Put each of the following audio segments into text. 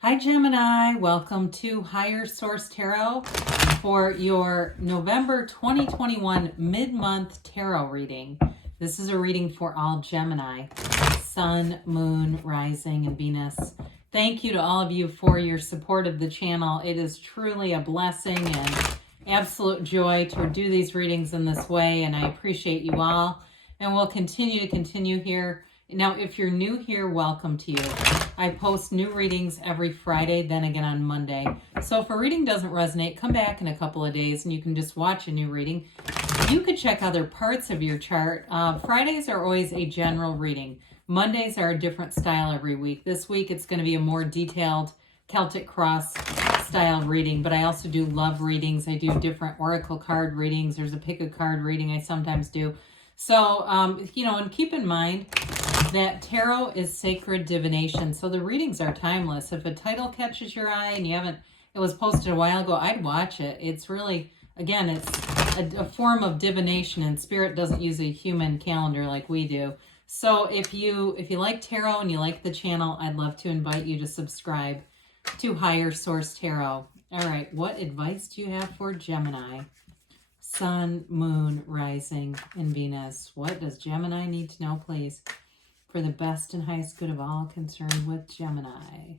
Hi Gemini, welcome to Higher Source Tarot for your November 2021 mid-month tarot reading. This is a reading for all Gemini, Sun, Moon, Rising, and Venus. Thank you to all of you for your support of the channel. It is truly a blessing and absolute joy to do these readings in this way, and I appreciate you all. And we'll continue here. Now, if you're new here, welcome to you. I post new readings every Friday, then again on Monday. So if a reading doesn't resonate, come back in a couple of days and you can just watch a new reading. You could check other parts of your chart. Fridays are always a general reading. Mondays are a different style every week. This week it's going to be a more detailed Celtic Cross style reading, but I also do love readings. I do different oracle card readings. There's a pick a card reading I sometimes do. So, and keep in mind that tarot is sacred divination. So the readings are timeless. If a title catches your eye and it was posted a while ago, I'd watch it. It's really, again, it's a form of divination, and spirit doesn't use a human calendar like we do. So if you like tarot and you like the channel, I'd love to invite you to subscribe to Higher Source Tarot. All right, what advice do you have for Gemini? Sun, Moon, Rising, and Venus. What does Gemini need to know, please, for the best and highest good of all concerned with Gemini?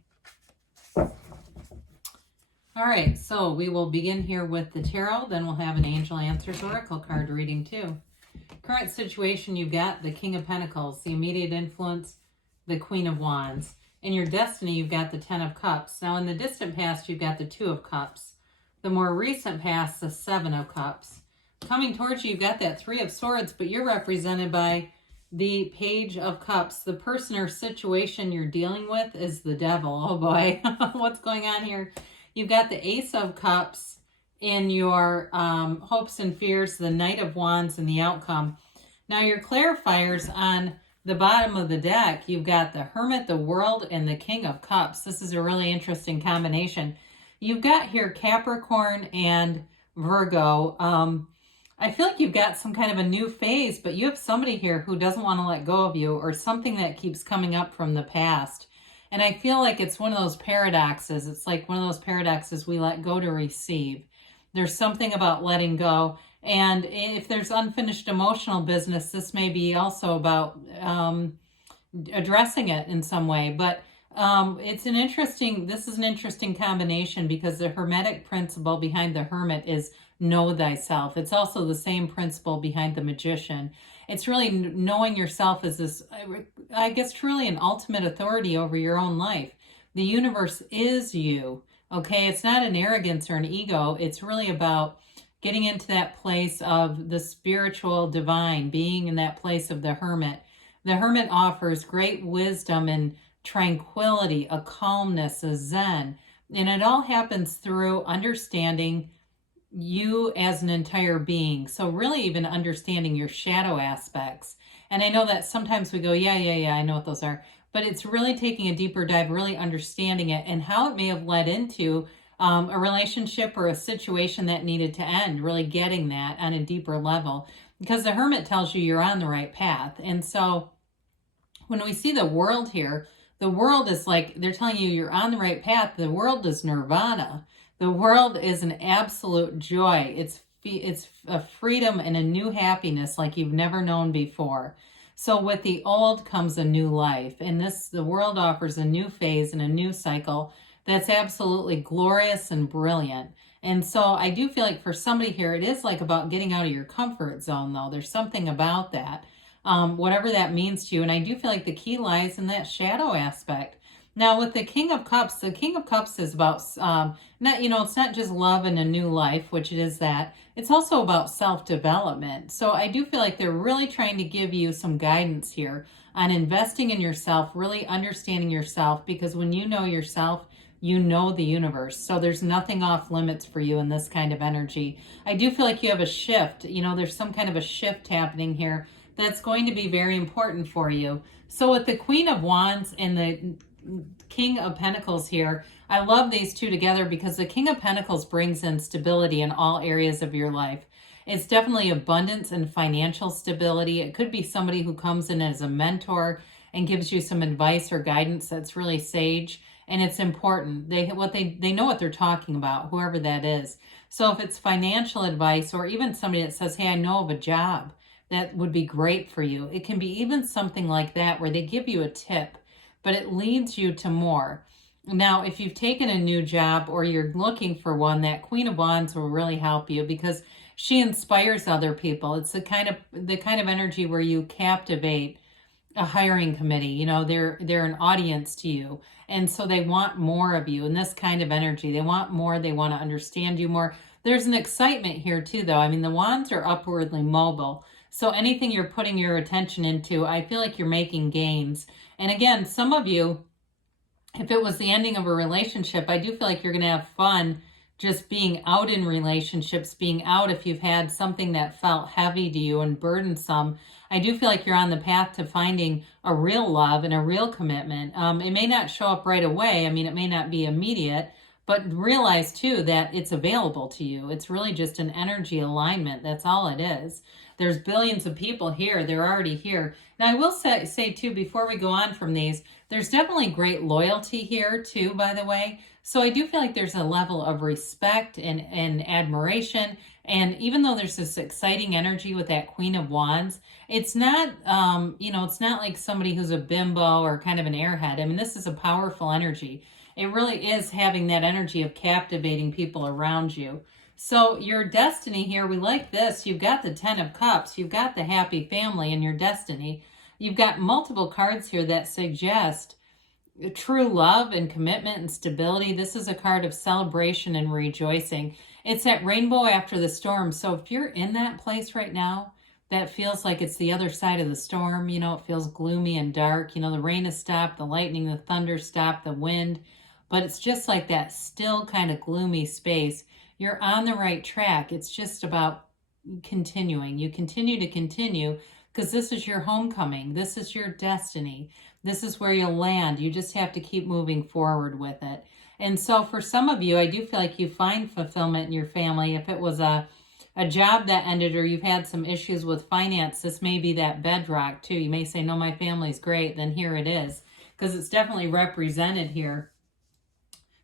All right, so we will begin here with the tarot. Then we'll have an Angel Answers Oracle card reading too. Current situation, you've got the King of Pentacles, the immediate influence, the Queen of Wands. In your destiny, you've got the Ten of Cups. Now, in the distant past, you've got the Two of Cups. The more recent past, the Seven of Cups. Coming towards you, you've got that Three of Swords, but you're represented by the Page of Cups. The person or situation you're dealing with is the devil. Oh boy, what's going on here? You've got the Ace of Cups in your hopes and fears, the Knight of Wands, and the outcome. Now your clarifiers on the bottom of the deck, you've got the Hermit, the World, and the King of Cups. This is a really interesting combination. You've got here Capricorn and Virgo. I feel like you've got some kind of a new phase, but you have somebody here who doesn't want to let go of you, or something that keeps coming up from the past. And I feel like it's one of those paradoxes. It's like one of those paradoxes we let go to receive. There's something about letting go. And if there's unfinished emotional business, this may be also about addressing it in some way. But this is an interesting combination, because the Hermetic principle behind the Hermit is know thyself. It's also the same principle behind the Magician. It's really knowing yourself as this, I guess, truly an ultimate authority over your own life. The universe is you, okay? It's not an arrogance or an ego. It's really about getting into that place of the spiritual divine, being in that place of the Hermit. The Hermit offers great wisdom and tranquility, a calmness, a zen, and it all happens through understanding you as an entire being. So really even understanding your shadow aspects. And I know that sometimes we go, yeah, I know what those are. But it's really taking a deeper dive, really understanding it and how it may have led into a relationship or a situation that needed to end, really getting that on a deeper level. Because the Hermit tells you you're on the right path. And so when we see the World here, the World is like, they're telling you you're on the right path. The World is nirvana. The World is an absolute joy. It's a freedom and a new happiness like you've never known before. So with the old comes a new life. And the World offers a new phase and a new cycle that's absolutely glorious and brilliant. And so I do feel like for somebody here, it is like about getting out of your comfort zone, though. There's something about that, whatever that means to you. And I do feel like the key lies in that shadow aspect. Now, with the King of Cups, the King of Cups is about, it's not just love and a new life, which it is that. It's also about self-development. So I do feel like they're really trying to give you some guidance here on investing in yourself, really understanding yourself, because when you know yourself, you know the universe. So there's nothing off limits for you in this kind of energy. I do feel like you have a shift. There's some kind of a shift happening here that's going to be very important for you. So with the Queen of Wands and the King of Pentacles here, I love these two together because the King of Pentacles brings in stability in all areas of your life. It's definitely abundance and financial stability. It could be somebody who comes in as a mentor and gives you some advice or guidance that's really sage. And it's important. They know what they're talking about, whoever that is. So if it's financial advice, or even somebody that says, hey, I know of a job that would be great for you. It can be even something like that where they give you a tip, but it leads you to more. Now, if you've taken a new job or you're looking for one, that Queen of Wands will really help you because she inspires other people. It's the kind of energy where you captivate a hiring committee. You know, they're an audience to you, and so they want more of you in this kind of energy. They want more. They want to understand you more. There's an excitement here too, though. I mean, the wands are upwardly mobile, so anything you're putting your attention into, I feel like you're making gains. And again, some of you, if it was the ending of a relationship, I do feel like you're going to have fun just being out in relationships, being out if you've had something that felt heavy to you and burdensome. I do feel like you're on the path to finding a real love and a real commitment. It may not show up right away. I mean, it may not be immediate, but realize too that it's available to you. It's really just an energy alignment. That's all it is. There's billions of people here. They're already here. Now, I will say too, before we go on from these, there's definitely great loyalty here too, by the way. So I do feel like there's a level of respect and admiration. And even though there's this exciting energy with that Queen of Wands, it's not, it's not like somebody who's a bimbo or kind of an airhead. I mean, this is a powerful energy. It really is having that energy of captivating people around you. So your destiny here, we like this. You've got the 10 of Cups. You've got the happy family in your destiny. You've got multiple cards here that suggest true love and commitment and stability. This is a card of celebration and rejoicing. It's that rainbow after the storm. So if you're in that place right now, that feels like it's the other side of the storm, you know, it feels gloomy and dark. You know, the rain has stopped, the lightning, the thunder stopped, the wind, but it's just like that still kind of gloomy space. You're on the right track. It's just about continuing. You continue to continue because this is your homecoming. This is your destiny. This is where you'll land. You just have to keep moving forward with it. And so for some of you, I do feel like you find fulfillment in your family. If it was a job that ended or you've had some issues with finance, this may be that bedrock too. You may say, no, my family's great. Then here it is, because it's definitely represented here.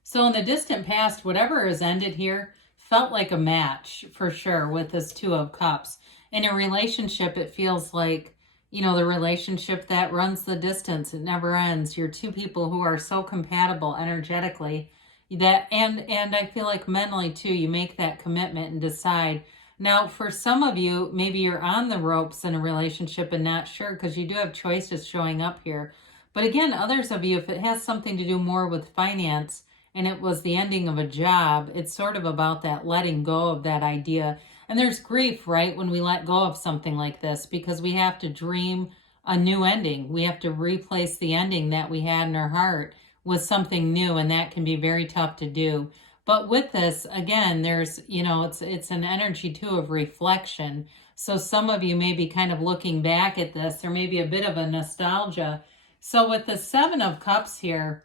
So in the distant past, whatever has ended here felt like a match for sure with this Two of Cups. In a relationship, it feels like, you know, the relationship that runs the distance. It never ends. You're two people who are so compatible energetically that, and I feel like mentally too, you make that commitment and decide. Now, for some of you, maybe you're on the ropes in a relationship and not sure because you do have choices showing up here. But again, others of you, if it has something to do more with finance and it was the ending of a job, it's sort of about that letting go of that idea. And there's grief, right, when we let go of something like this because we have to dream a new ending. We have to replace the ending that we had in our heart with something new, and that can be very tough to do. But with this, again, there's, you know, it's an energy too of reflection. So some of you may be kind of looking back at this. There may be a bit of a nostalgia. So with the Seven of Cups here,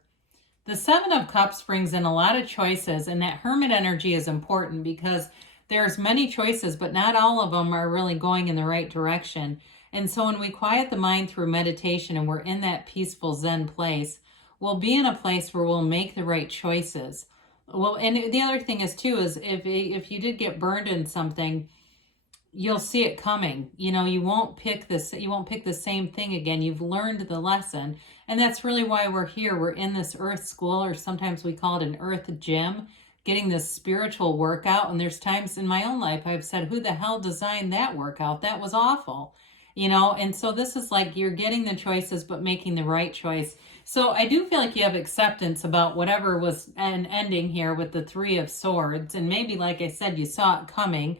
the Seven of Cups brings in a lot of choices, and that Hermit energy is important because there's many choices, but not all of them are really going in the right direction. And so when we quiet the mind through meditation and we're in that peaceful Zen place, we'll be in a place where we'll make the right choices. Well, and the other thing is too, is if you did get burned in something, you'll see it coming. You know, you won't pick the same thing again. You've learned the lesson. And that's really why we're here. We're in this earth school, or sometimes we call it an earth gym, getting this spiritual workout. And there's times in my own life I've said, who the hell designed that workout? That was awful. You know, and so this is like you're getting the choices, but making the right choice. So I do feel like you have acceptance about whatever was an ending here with the Three of Swords. And maybe, like I said, you saw it coming.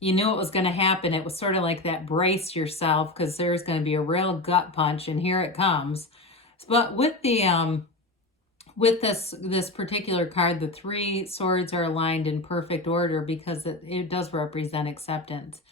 You knew it was going to happen. It was sort of like that brace yourself because there's going to be a real gut punch, and here it comes. But with the with this particular card, the Three Swords are aligned in perfect order because it does represent acceptance.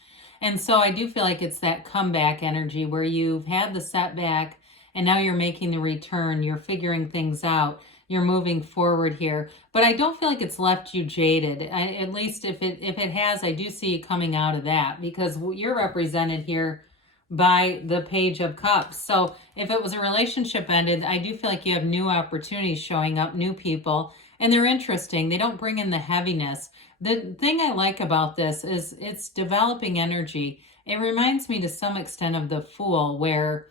And so I do feel like it's that comeback energy where you've had the setback and now you're making the return. You're figuring things out. You're moving forward here. But I don't feel like it's left you jaded. At least if it has, I do see you coming out of that because you're represented here by the Page of Cups. So if it was a relationship ended, I do feel like you have new opportunities showing up, new people, and they're interesting. They don't bring in the heaviness. The thing I like about this is it's developing energy. It reminds me to some extent of the Fool, where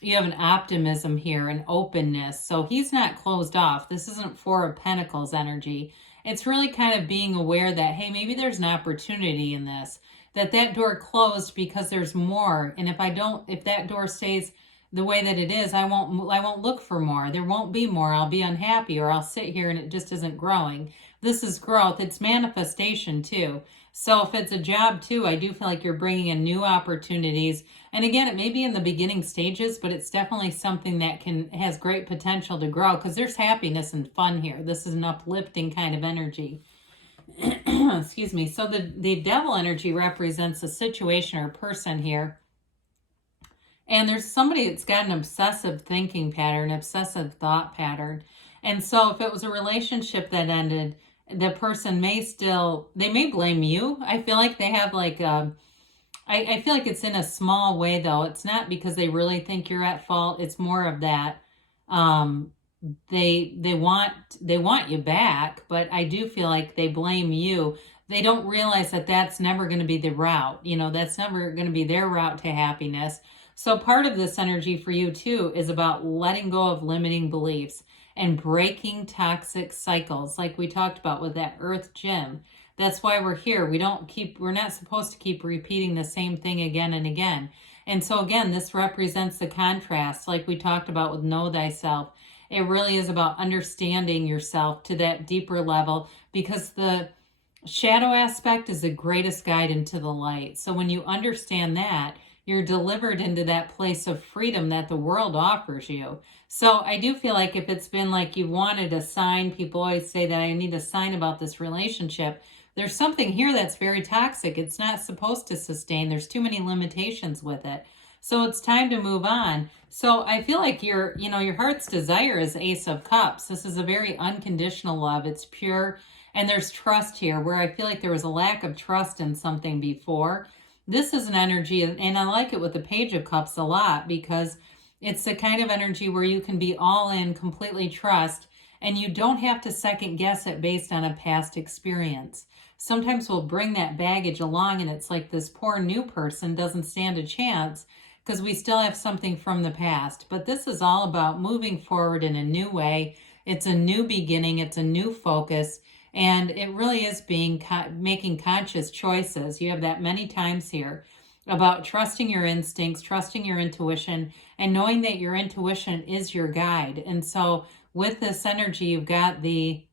you have an optimism here, an openness. So he's not closed off. This isn't Four of Pentacles energy. It's really kind of being aware that, hey, maybe there's an opportunity in this, that door closed because there's more. And if that door stays the way that it is, I won't look for more. There won't be more. I'll be unhappy, or I'll sit here and it just isn't growing. This is growth. It's manifestation too. So if it's a job too, I do feel like you're bringing in new opportunities. And again, it may be in the beginning stages, but it's definitely something that has great potential to grow, because there's happiness and fun here. This is an uplifting kind of energy. Excuse me. So the devil energy represents a situation or a person here. And there's somebody that's got an obsessive thinking pattern, obsessive thought pattern. And so if it was a relationship that ended, the person they may blame you. I feel like they have like, I feel like it's in a small way though. It's not because they really think you're at fault. It's more of that, they want you back, but I do feel like they blame you. They don't realize that that's never going to be the route. That's never going to be their route to happiness. So part of this energy for you too is about letting go of limiting beliefs and breaking toxic cycles, like we talked about with that Earth gem. That's why we're here. We're not supposed to keep repeating the same thing again and again. And so again, this represents the contrast, like we talked about with Know Thyself. It really is about understanding yourself to that deeper level, because the shadow aspect is the greatest guide into the light. So when you understand that, you're delivered into that place of freedom that the world offers you. So I do feel like if it's been like you wanted a sign, people always say that I need a sign about this relationship. There's something here that's very toxic. It's not supposed to sustain. There's too many limitations with it. So it's time to move on. So I feel like your heart's desire is Ace of Cups. This is a very unconditional love. It's pure. And there's trust here, where I feel like there was a lack of trust in something before. This is an energy, and I like it with the Page of Cups a lot, because it's the kind of energy where you can be all in, completely trust, and you don't have to second guess it based on a past experience. Sometimes we'll bring that baggage along, and it's like this poor new person doesn't stand a chance because we still have something from the past. But this is all about moving forward in a new way. It's a new beginning. It's a new focus. And it really is making conscious choices. You have that many times here about trusting your instincts, trusting your intuition, and knowing that your intuition is your guide. And so with this energy, you've got the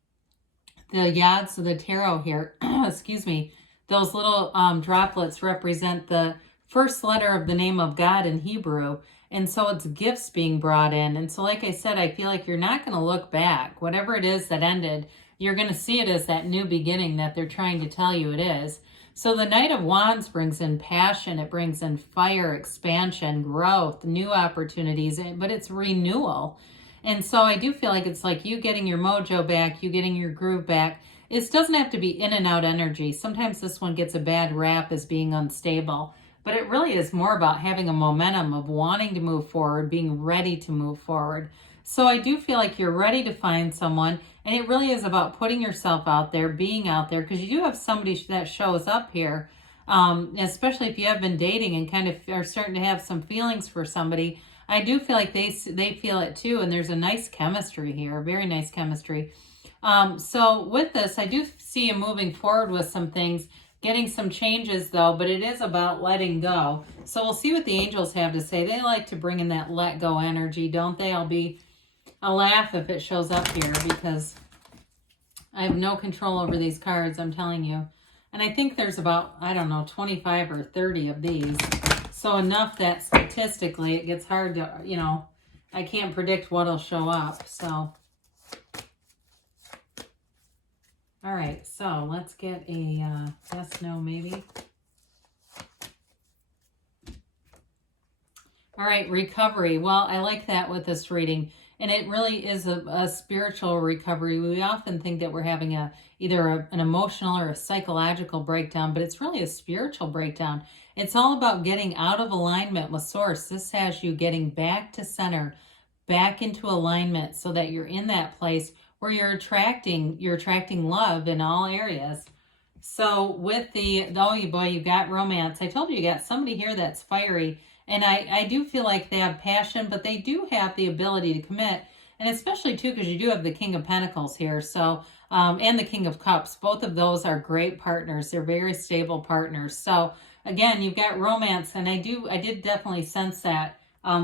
yads of the tarot here. Excuse me. Those little droplets represent the first letter of the name of God in Hebrew. And so it's gifts being brought in. And so like I said, I feel like you're not going to look back. Whatever it is that ended, you're going to see it as that new beginning that they're trying to tell you it is. So the Knight of Wands brings in passion. It brings in fire, expansion, growth, new opportunities, but it's renewal. And so I do feel like it's like you getting your mojo back, you getting your groove back. It doesn't have to be in and out energy. Sometimes this one gets a bad rap as being unstable, but it really is more about having a momentum of wanting to move forward, being ready to move forward. So I do feel like you're ready to find someone, and it really is about putting yourself out there, being out there, because you do have somebody that shows up here, especially if you have been dating and kind of are starting to have some feelings for somebody. I do feel like they feel it too, and there's a nice chemistry here, very nice chemistry. So with this, I do see you moving forward with some things, getting some changes though, but it is about letting go. So we'll see what the angels have to say. They like to bring in that let go energy, don't they? I'll laugh if it shows up here, because I have no control over these cards, I'm telling you. And I think there's about, I don't know, 25 or 30 of these. So enough that statistically it gets hard to, I can't predict what'll show up. So, all right, so let's get a yes, no, maybe. All right, recovery. Well, I like that with this reading. And it really is a spiritual recovery. We often think that we're having either an emotional or a psychological breakdown, but it's really a spiritual breakdown. It's all about getting out of alignment with source. This has you getting back to center, back into alignment, so that you're in that place where you're attracting love in all areas. So with oh boy, you got romance. I told you got somebody here that's fiery. And I do feel like they have passion, but they do have the ability to commit. And especially too, because you do have the King of Pentacles here. So, and the King of Cups. Both of those are great partners. They're very stable partners. So again, you've got romance. And I did definitely sense that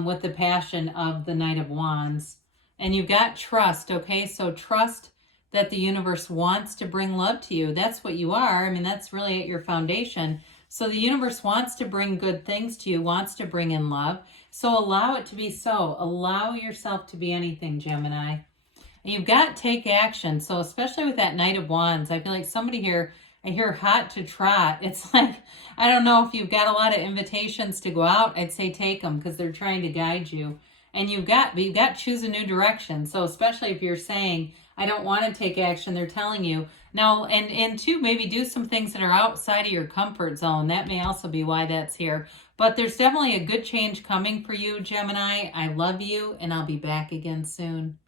with the passion of the Knight of Wands. And you've got trust, okay? So trust that the universe wants to bring love to you. That's what you are. I mean, that's really at your foundation. So the universe wants to bring good things to you, wants to bring in love. So allow it to be so. Allow yourself to be anything, Gemini. And you've got take action. So especially with that Knight of Wands, I feel like somebody here, I hear hot to trot. It's like, I don't know if you've got a lot of invitations to go out. I'd say take them because they're trying to guide you. And you've got to choose a new direction. So especially if you're saying, I don't want to take action, they're telling you. Now, and two, maybe do some things that are outside of your comfort zone. That may also be why that's here. But there's definitely a good change coming for you, Gemini. I love you, and I'll be back again soon.